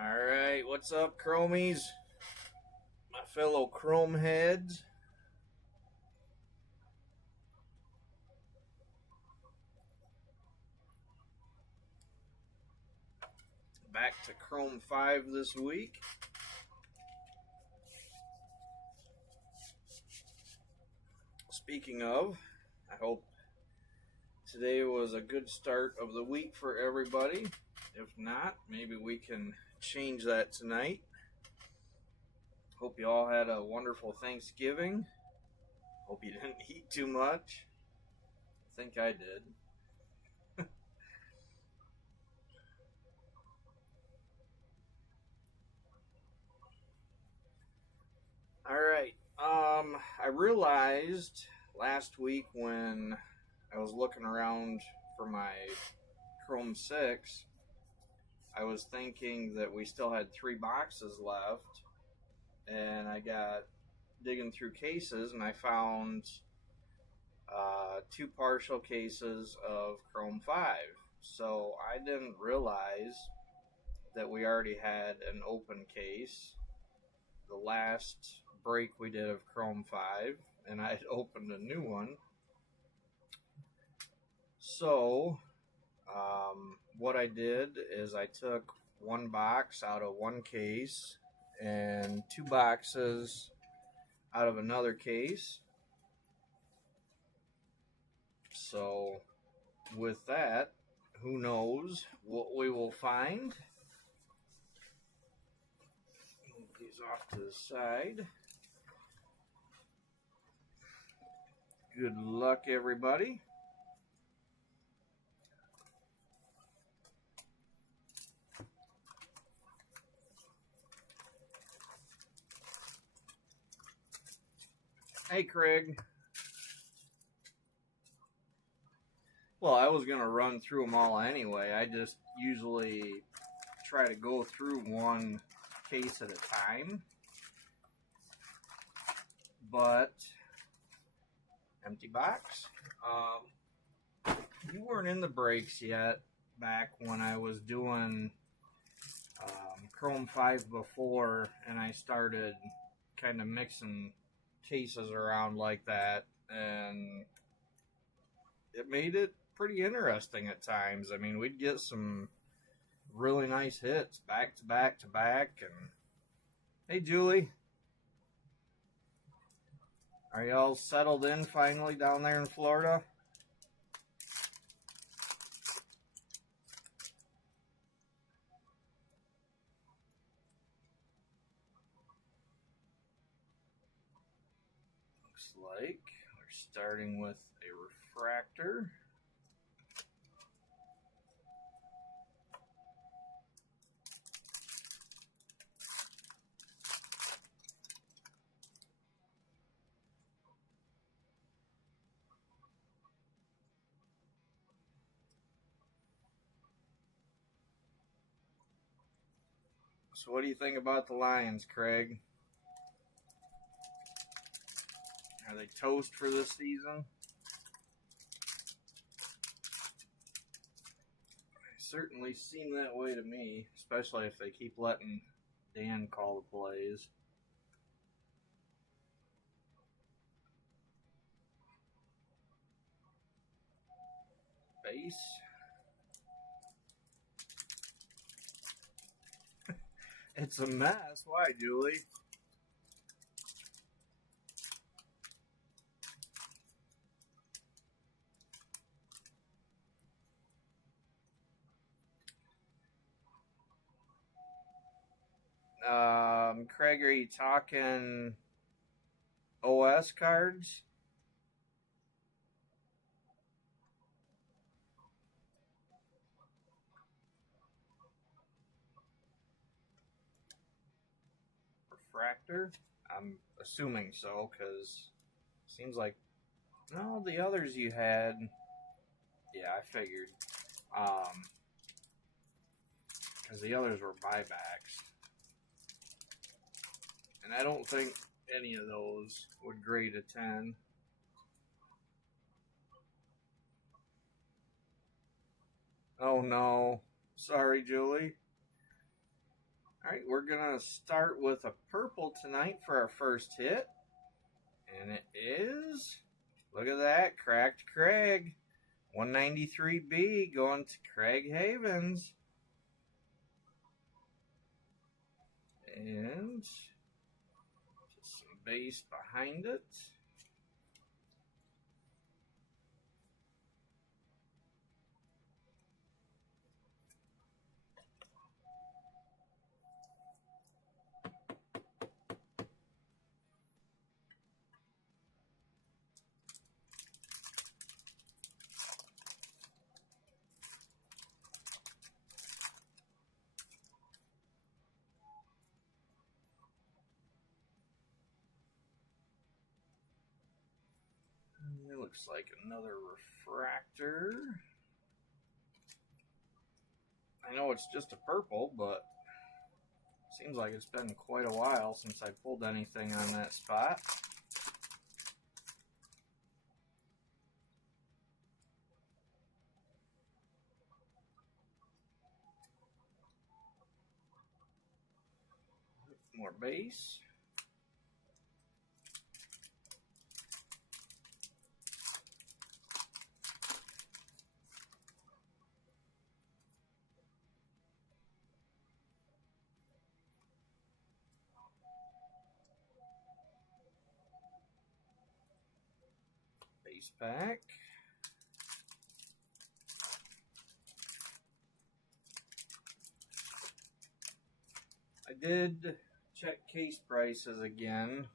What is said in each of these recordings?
Alright, what's up, Chromies? My fellow Chrome heads. Back to Chrome 5 this week. Speaking of, I hope today was a good start of the week for everybody. If not, maybe we can change that tonight. Hope you all had a wonderful Thanksgiving. Hope you didn't eat too much. I think I did. Alright, I realized last week when I was looking around for my Chrome 6, I was thinking that we still had 3 boxes left, and I got digging through cases and I found 2 partial cases of Chrome 5. So I didn't realize that we already had an open case the last break we did of Chrome 5, and I had opened a new one. So what I did is I took 1 box out of 1 case and 2 boxes out of another case. So with that, who knows what we will find. Move these off to the side. Good luck, everybody. Hey, Craig. Well, I was going to run through them all anyway. I just usually try to go through 1 case at a time. But, empty box. You weren't in the breaks yet back when I was doing Chrome 5 before, and I started kind of mixing cases around like that, and it made it pretty interesting at times. I mean, we'd get some really nice hits back to back to back. And hey, Julie, are y'all settled in finally down there in Florida? Looks like we're starting with a refractor. So what do you think about the Lions, Craig? Are they toast for this season? They certainly seem that way to me, especially if they keep letting Dan call the plays. Base. It's a mess. Why, Julie? Craig, are you talking OS cards? Refractor? I'm assuming so, because it seems like, no, the others you had, yeah, I figured, because the others were buybacks, and I don't think any of those would grade a 10. Oh no, sorry, Julie. Alright, we're going to start with a purple tonight for our first hit. And it is, look at that, Cracked Craig. 193B going to Craig Havens. And just some base behind it. It looks like another refractor. I know it's just a purple, but seems like it's been quite a while since I pulled anything on that spot. More base. Base pack. I did check case prices again,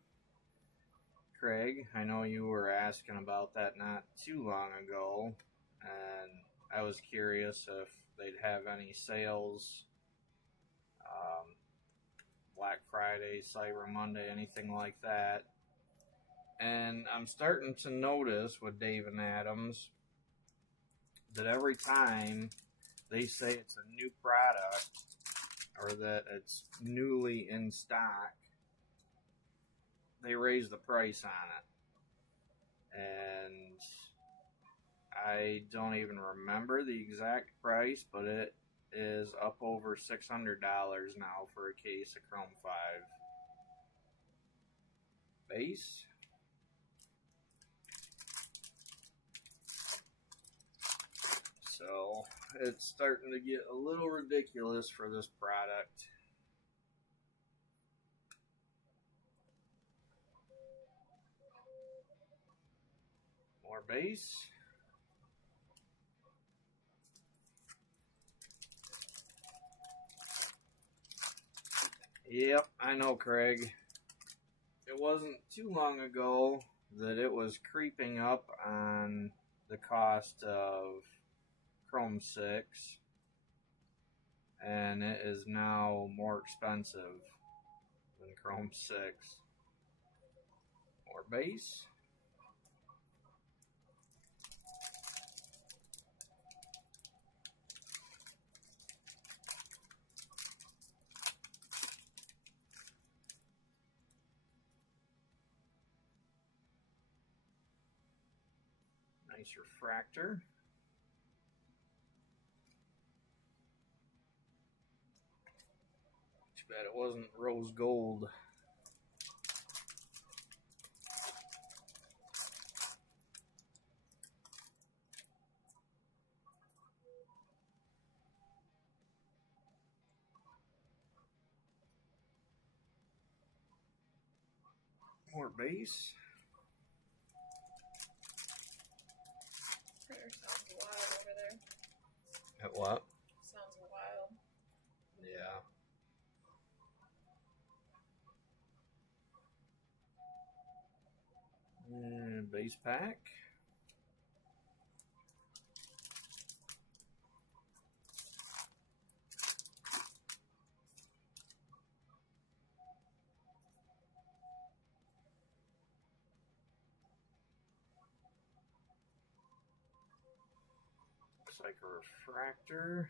Craig. I know you were asking about that not too long ago, and I was curious if they'd have any sales, Black Friday, Cyber Monday, anything like that. And I'm starting to notice with Dave and Adams that every time they say it's a new product or that it's newly in stock, they raise the price on it. And I don't even remember the exact price, but it is up over $600 now for a case of Chrome 5. Base. So it's starting to get a little ridiculous for this product. More base. Yep, I know, Craig. It wasn't too long ago that it was creeping up on the cost of Chrome 6, and it is now more expensive than Chrome 6. More base. Nice refractor. Too bad it wasn't rose gold. More base. Printer sounds wild over there. At what? Sounds wild. Yeah. And base pack. Looks like a refractor.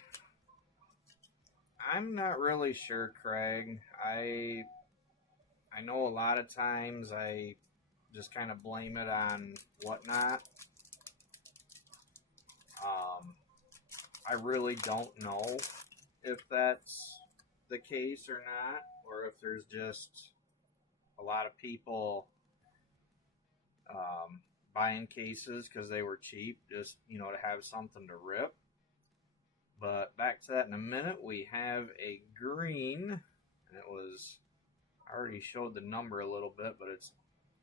I'm not really sure, Craig. I know a lot of times I just kind of blame it on whatnot. I really don't know if that's the case or not, or if there's just a lot of people buying cases because they were cheap, just, you know, to have something to rip. But back to that in a minute. We have a green, and it was, I already showed the number a little bit, but it's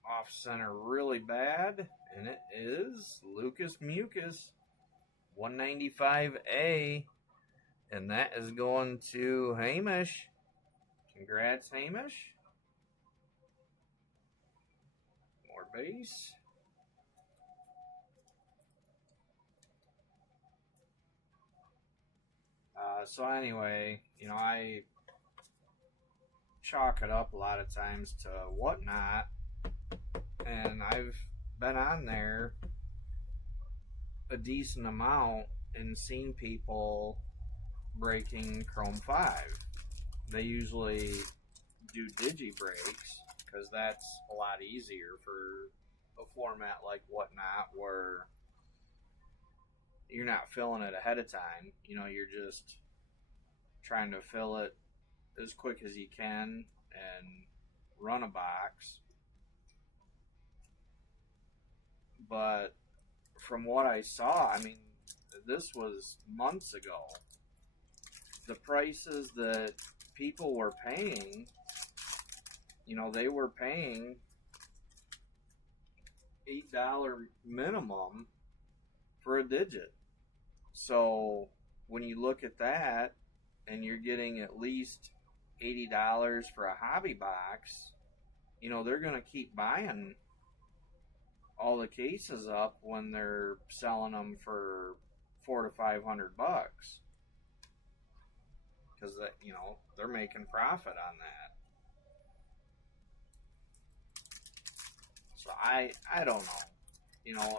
off center really bad, and it is Lucas Mucus 195A, and that is going to Hamish. Congrats, Hamish. More base. So anyway, you know, I chalk it up a lot of times to Whatnot, and I've been on there a decent amount and seen people breaking Chrome 5. They usually do digi breaks because that's a lot easier for a format like Whatnot, where you're not filling it ahead of time. You know, you're just trying to fill it as quick as you can and run a box. But from what I saw, I mean, this was months ago. The prices that people were paying, you know, they were paying $8 minimum for a digit. So when you look at that and you're getting at least $80 for a hobby box, you know, they're going to keep buying all the cases up when they're selling them for $400 to $500, because that, you know, they're making profit on that. So I don't know, you know,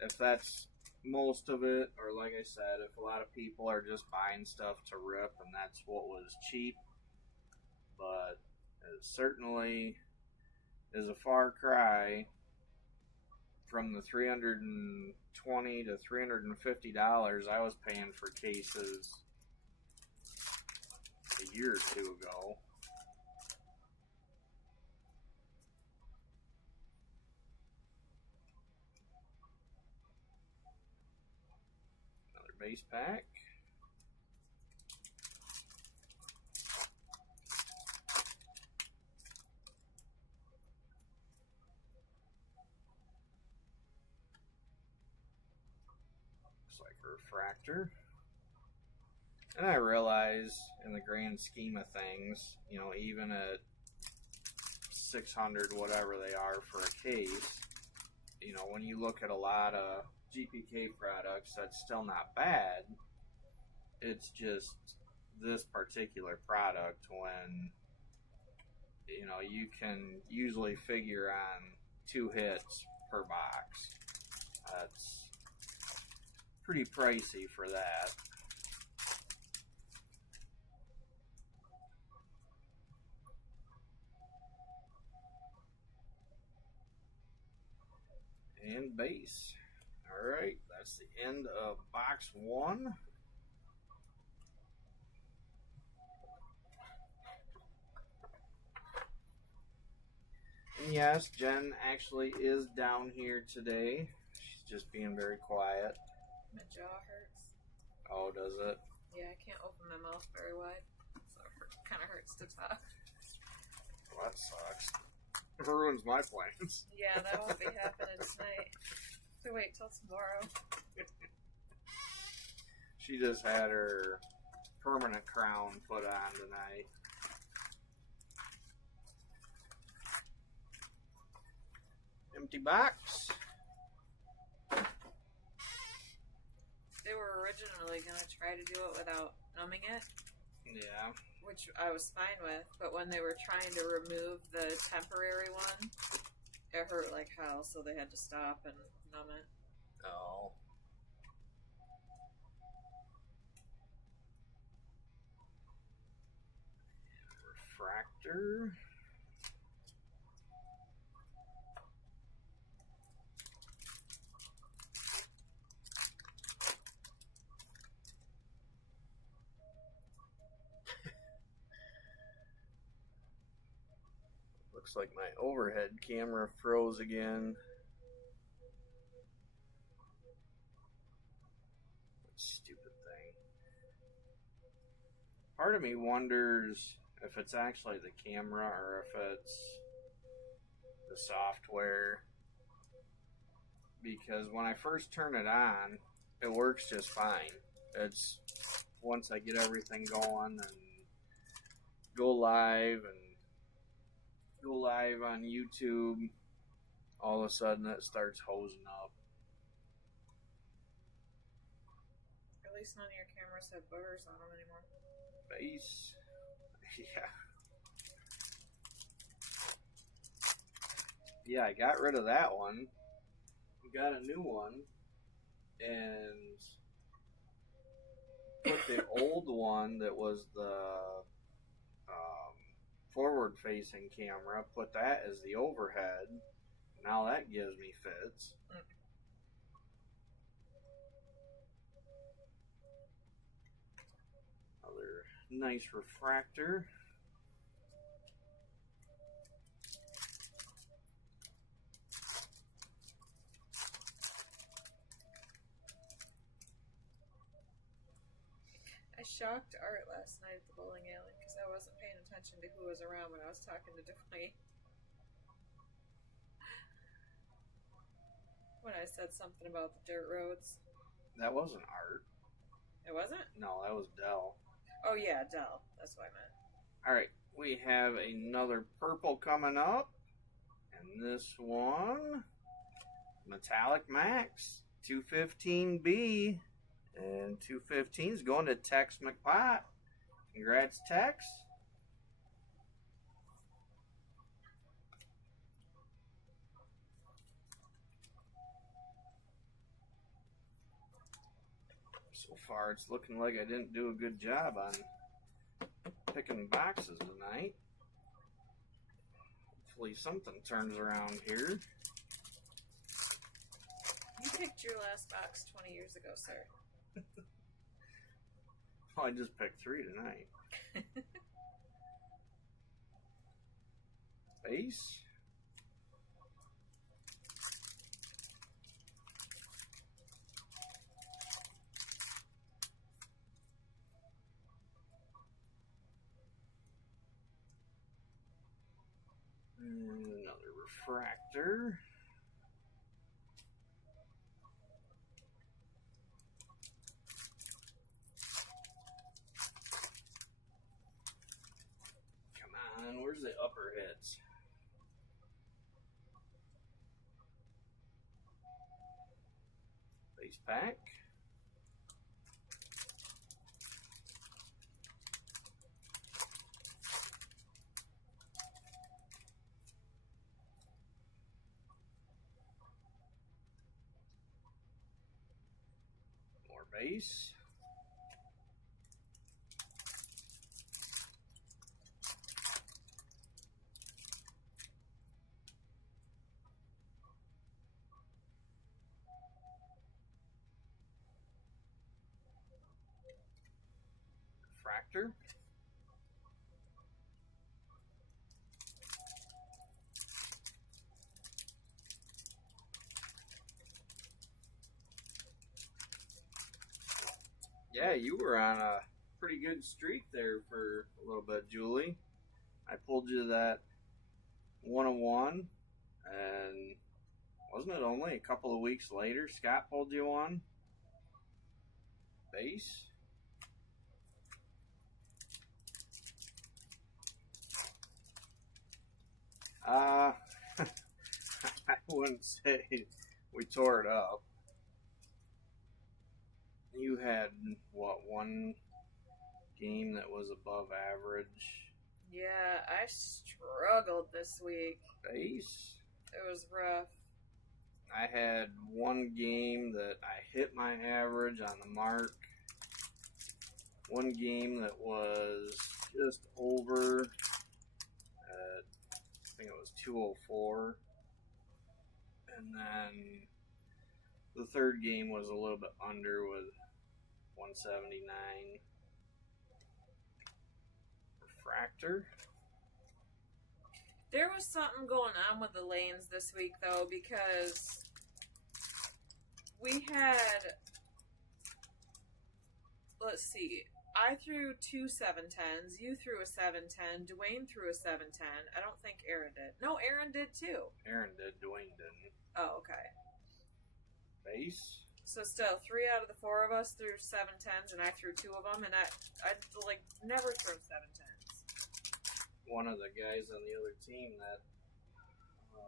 if that's most of it, or like I said, if a lot of people are just buying stuff to rip and that's what was cheap. But it certainly is a far cry from the $320 to $350 I was paying for cases a year or two ago. Another base pack. Looks like a refractor. And I realize, in the grand scheme of things, you know, even at 600, whatever they are for a case, you know, when you look at a lot of GPK products, that's still not bad. It's just this particular product, when, you know, you can usually figure on 2 hits per box. That's pretty pricey for that. And base. Alright, that's the end of box 1. And yes, Jen actually is down here today. She's just being very quiet. My jaw hurts. Oh, does it? Yeah, I can't open my mouth very wide, so it kind of hurts to talk. Well, that sucks. It ruins my plans. Yeah, that won't be happening tonight. So wait till tomorrow. She just had her permanent crown put on tonight. Empty box. They were originally going to try to do it without numbing it. Yeah. Which I was fine with, but when they were trying to remove the temporary one, it hurt like hell, so they had to stop and numb it. Oh. Refractor. Looks like my overhead camera froze again. Stupid thing. Part of me wonders if it's actually the camera or if it's the software. Because when I first turn it on, it works just fine. It's once I get everything going and go live on YouTube, all of a sudden it starts hosing up. At least none of your cameras have butters on them anymore. Base. Yeah. Yeah, I got rid of that one. Got a new one. And put the old one that was the forward-facing camera, put that as the overhead. Now that gives me fits. Another nice refractor. I shocked Art last night at the bowling alley because I wasn't paying attention to who was around when I was talking to Dwayne. When I said something about the dirt roads. That wasn't Art. It wasn't? No, that was Dell. Oh yeah, Dell. That's what I meant. Alright, we have another purple coming up. And this one, Metallic Max, 215B. And 215 is going to Tex McPot. Congrats, Tex. So far, it's looking like I didn't do a good job on picking boxes tonight. Hopefully something turns around here. You picked your last box 20 years ago, sir. Well, I just picked 3 tonight. Base. And another refractor. Where's the upper hits? Base pack. More base. Refractor. Yeah, you were on a pretty good streak there for a little bit, Julie. I pulled you that 101, and wasn't it only a couple of weeks later Scott pulled you one? Base. I wouldn't say we tore it up. You had, what, one game that was above average? Yeah, I struggled this week. Base? It was rough. I had one game that I hit my average on the mark. One game that was just over at, I think it was 204. And then the third game was a little bit under with 179. Refractor. There was something going on with the lanes this week, though, because we had, let's see, I threw 2 710s, you threw a 710, Dwayne threw a 710. I don't think Aaron did. No, Aaron did too. Aaron did, Dwayne didn't. Oh, okay. Base. So still, 3 out of the 4 of us threw 710s, and I threw 2 of them, and I like never throw 710s. One of the guys on the other team that I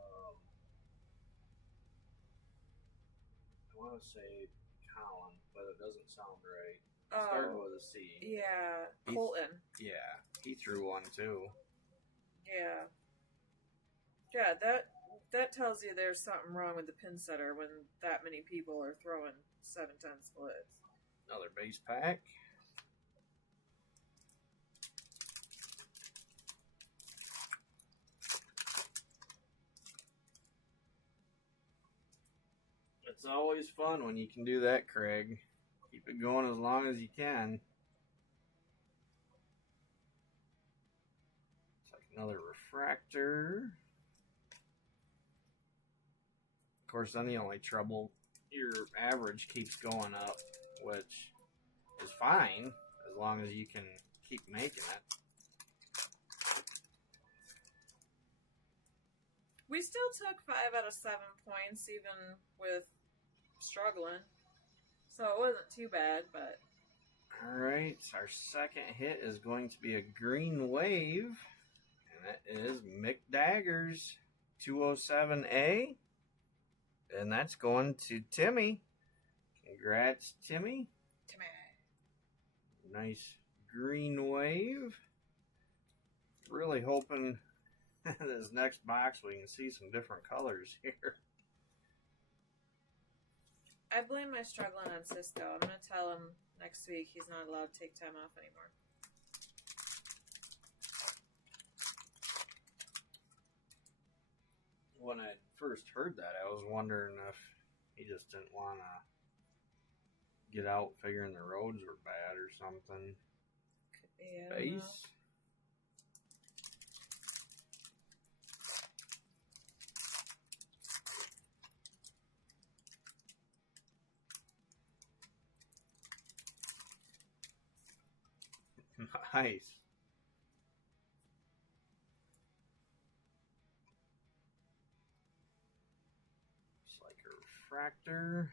want to say Colin, but it doesn't sound right. Starting with a C. Yeah, Colton. Yeah, he threw one too. Yeah. Yeah, that tells you there's something wrong with the pin setter when that many people are throwing 710 splits. Another base pack. It's always fun when you can do that, Craig. Keep it going as long as you can. It's like another refractor. Of course, then the only trouble, your average keeps going up, which is fine as long as you can keep making it. We still took 5 out of 7 points, even with struggling. So it wasn't too bad, but... Alright, so our second hit is going to be a green wave. And that is Mick Daggers 207A. And that's going to Timmy. Congrats, Timmy. Nice green wave. Really hoping this next box we can see some different colors here. I blame my struggling on Cisco. I'm going to tell him next week he's not allowed to take time off anymore. When I first heard that, I was wondering if he just didn't want to get out figuring the roads were bad or something. Could be, I don't know. Base. Nice. It's like a refractor.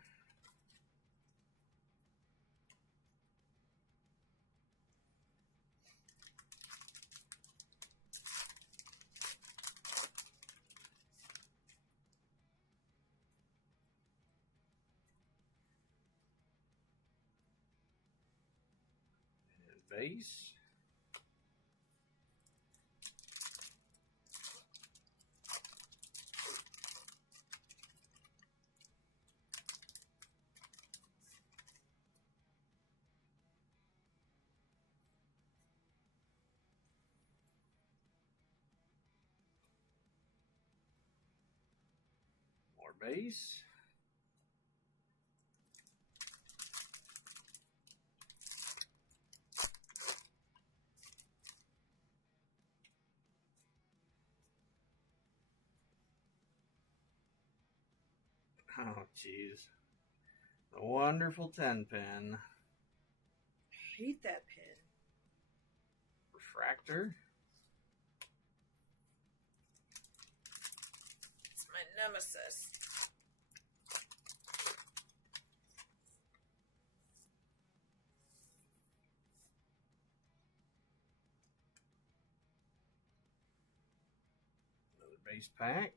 And base. More base. Oh, jeez. The wonderful 10-pin. I hate that pin. Refractor. It's my nemesis. Another base pack.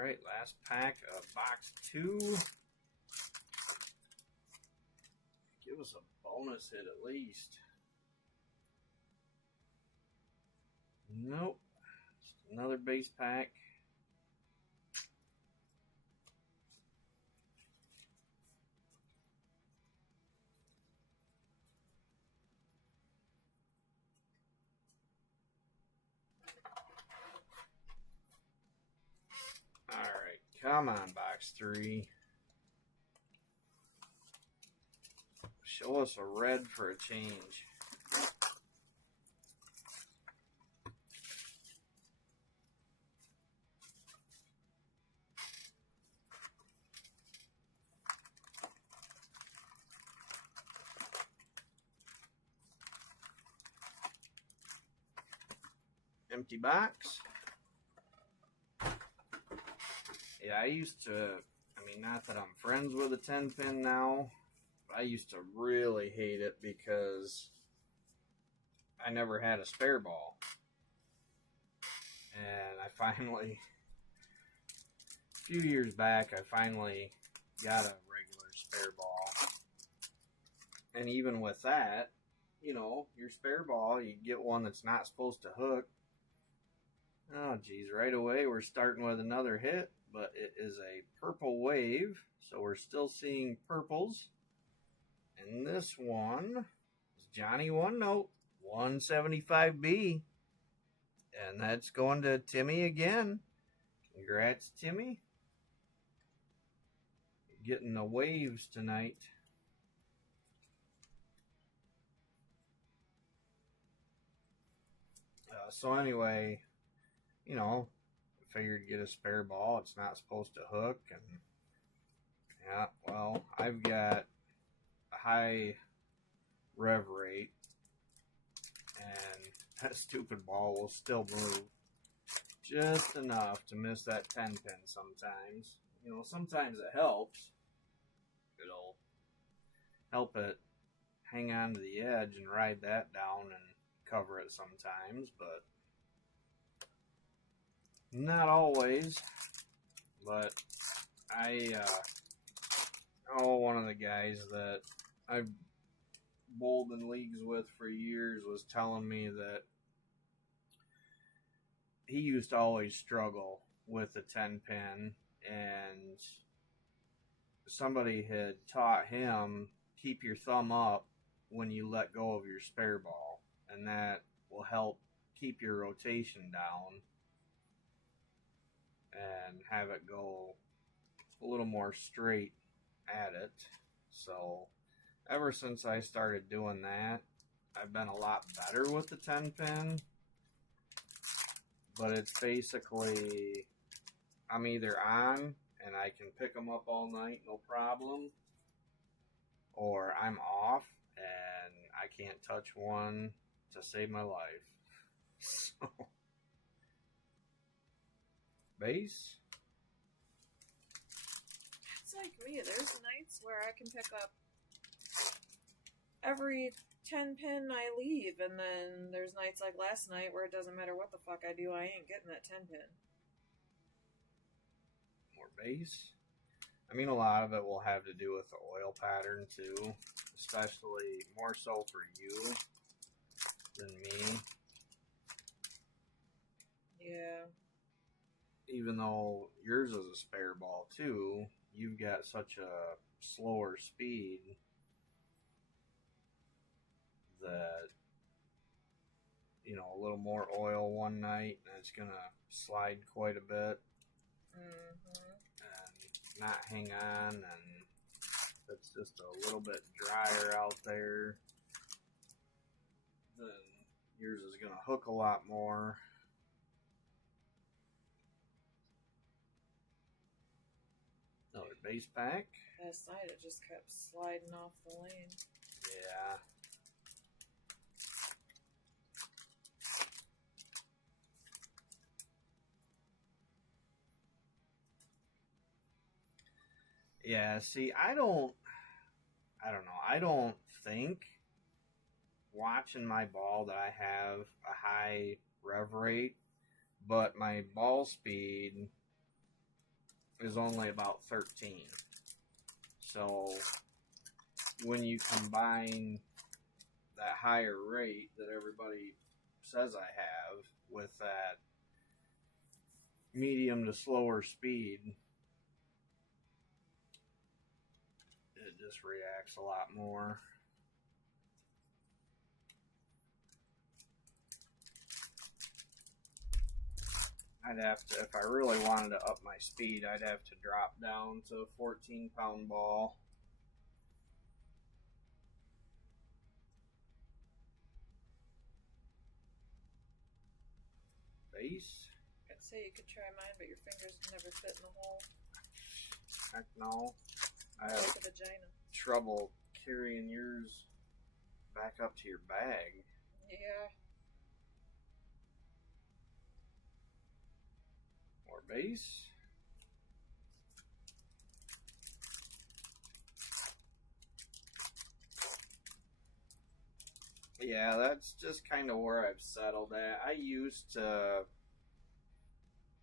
Alright, last pack of box 2. Give us a bonus hit at least. Nope. Just another base pack. Alright, come on, box 3. Show us a red for a change. empty box. Yeah, I used to, I mean, not that I'm friends with a 10 pin now, but I used to really hate it because I never had a spare ball. And I finally, a few years back, I finally got a regular spare ball. And even with that, you know, your spare ball, you get one that's not supposed to hook. Oh, geez, right away we're starting with another hit, but it is a purple wave, so we're still seeing purples. And this one is Johnny One Note, 175B. And that's going to Timmy again. Congrats, Timmy. Getting the waves tonight. So anyway, you know, figured get a spare ball. It's not supposed to hook. And yeah, well, I've got a high rev rate. And that stupid ball will still move just enough to miss that 10 pin sometimes. You know, sometimes it helps. It'll help it hang on to the edge and ride that down and cover it sometimes, but not always. But one of the guys that I've bowled in leagues with for years was telling me that he used to always struggle with the 10 pin, and somebody had taught him keep your thumb up when you let go of your spare ball, and that will help keep your rotation down and have it go a little more straight at it. So ever since I started doing that, I've been a lot better with the 10 pin. But it's basically, I'm either on and I can pick them up all night, no problem, or I'm off and I can't touch one to save my life. So, base. It's like me. There's nights where I can pick up every 10 pin I leave, and then there's nights like last night where it doesn't matter what the fuck I do, I ain't getting that 10 pin. More base. I mean, a lot of it will have to do with the oil pattern too, especially more so for you than me. Yeah. Even though yours is a spare ball too, you've got such a slower speed that, you know, a little more oil one night and it's gonna slide quite a bit and not hang on, and it's just a little bit drier out there, then yours is gonna hook a lot more. Another base pack. Last night it just kept sliding off the lane. Yeah. Yeah, see, I don't know. I don't think watching my ball that I have a high rev rate, but my ball speed is only about 13. So when you combine that higher rate that everybody says I have with that medium to slower speed, it just reacts a lot more. I'd have to, if I really wanted to up my speed, I'd have to drop down to a 14-pound ball. Base. I'd say you could try mine, but your fingers never fit in the hole. Heck no. I have Like a vagina. trouble carrying yours back up to your bag. Yeah. base. Yeah, that's just kind of where I've settled at. I used to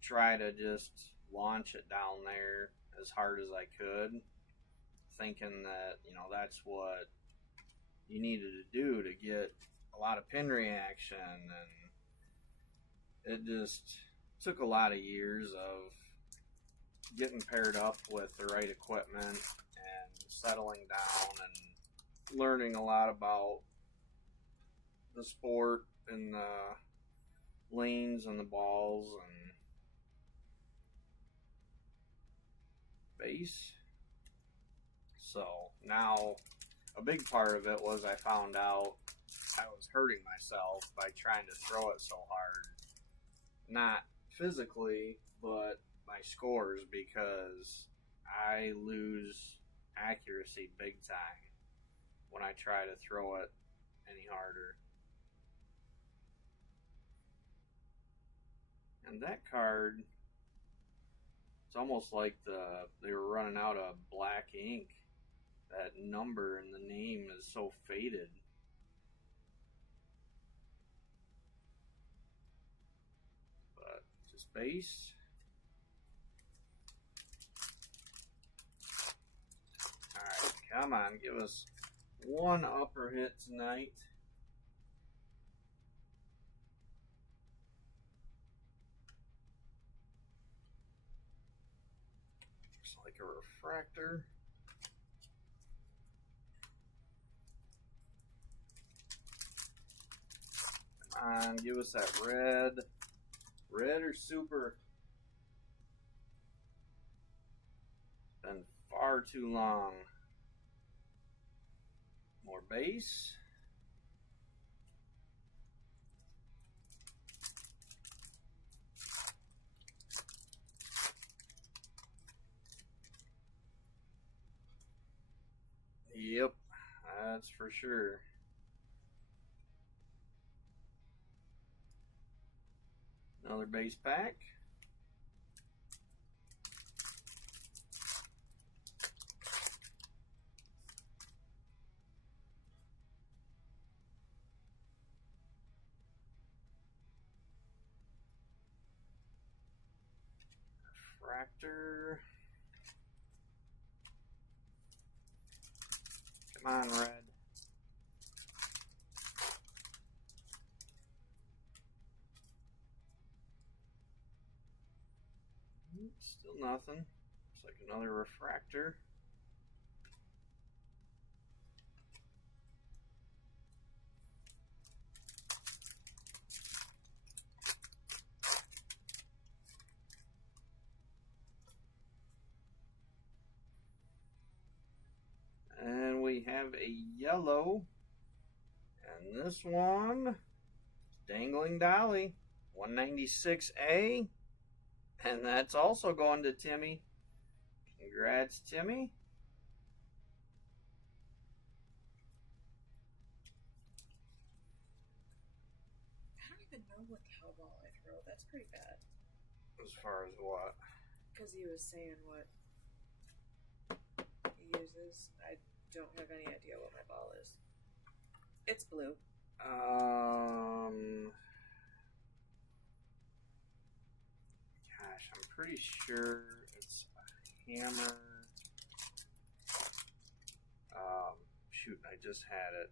try to just launch it down there as hard as I could, thinking that, you know, that's what you needed to do to get a lot of pin reaction, and it just took a lot of years of getting paired up with the right equipment and settling down and learning a lot about the sport and the lanes and the balls and base. So now a big part of it was I found out I was hurting myself by trying to throw it so hard. Not physically, but my scores, because I lose accuracy big time when I try to throw it any harder. And that card, it's almost like they were running out of black ink. That number and the name is so faded. But just base. Alright, come on, give us one upper hit tonight. Looks like a refractor. Come on, give us that red. Red or super? It's been far too long. More base. Yep, that's for sure. Another base pack. Refractor. Come on, red. Still nothing. Looks like another refractor. And we have a yellow. And this one, Dangling Dolly, 196A. And that's also going to Timmy. Congrats, Timmy. I don't even know what cowball I throw. That's pretty bad. As far as what? Because he was saying what he uses. I don't have any idea what my ball is. It's blue. Gosh, I'm pretty sure it's a hammer. Shoot, I just had it.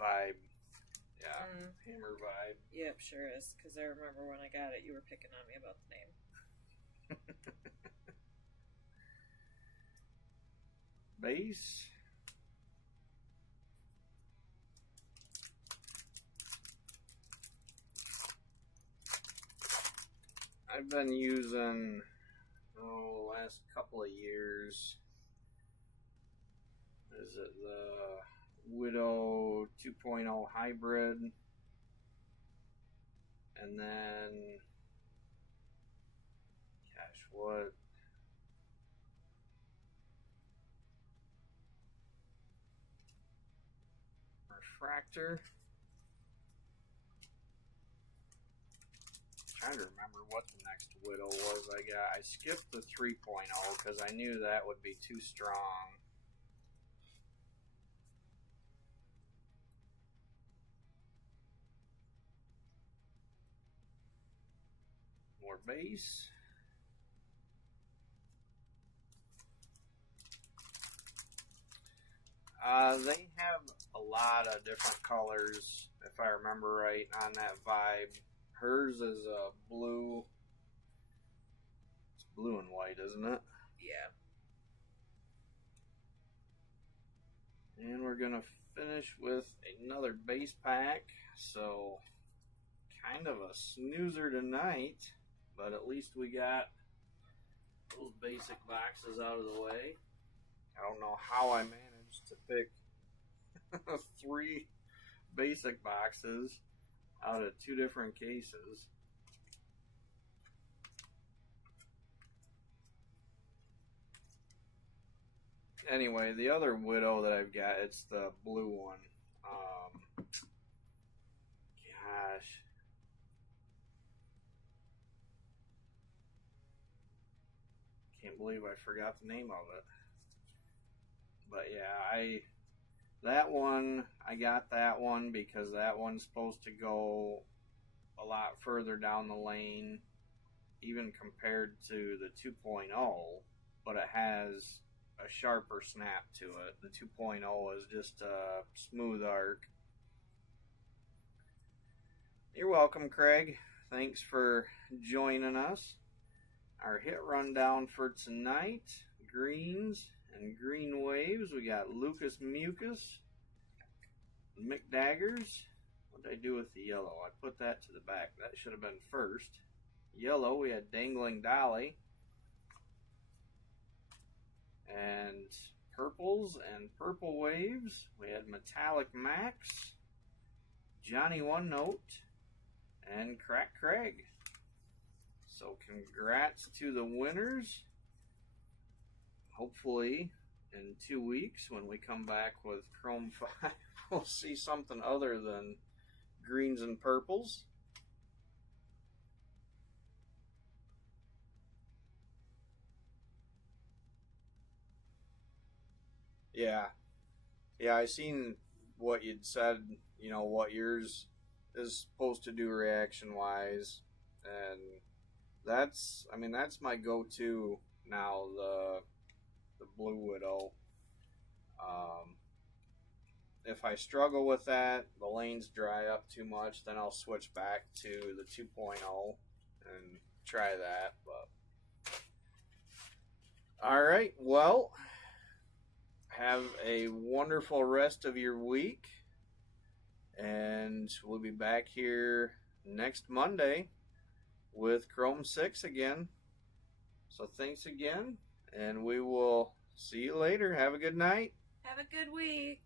Vibe. Yeah, hammer vibe. Yep, sure is. Because I remember when I got it, you were picking on me about the name. Base. I've been using the last couple of years. Is it the Widow 2.0 hybrid? And then, gosh, what? Refractor. trying to remember what the next Widow was I got. I skipped the 3.0 because I knew that would be too strong. More base. They have a lot of different colors, if I remember right, on that vibe. Hers is a blue. It's blue and white, isn't it? Yeah. And we're going to finish with another base pack. So, kind of a snoozer tonight, but at least we got those basic boxes out of the way. I don't know how I managed to pick 3 basic boxes out of 2 different cases. Anyway, the other Widow that I've got, it's the blue one. Gosh. Can't believe I forgot the name of it. But yeah, I got that one because that one's supposed to go a lot further down the lane, even compared to the 2.0, but it has a sharper snap to it. The 2.0 is just a smooth arc. You're welcome, Craig. Thanks for joining us. Our hit rundown for tonight, greens and green waves. We got Lucas Mucus, McDaggers. What did I do with the yellow? I put that to the back. That should have been first. Yellow, we had Dangling Dolly. And purples and purple waves, we had Metallic Max, Johnny One Note, and Crack Craig. So congrats to the winners. Hopefully in 2 weeks when we come back with Chrome 5, we'll see something other than greens and purples. Yeah, I seen what you'd said, what yours is supposed to do reaction wise, and that's my go-to now, the Blue Widow. If I struggle with that, the lanes dry up too much, then I'll switch back to the 2.0 and try that. But all right, well, have a wonderful rest of your week, and we'll be back here next Monday with Chrome 6 again. So thanks again, and we will see you later. Have a good night. Have a good week.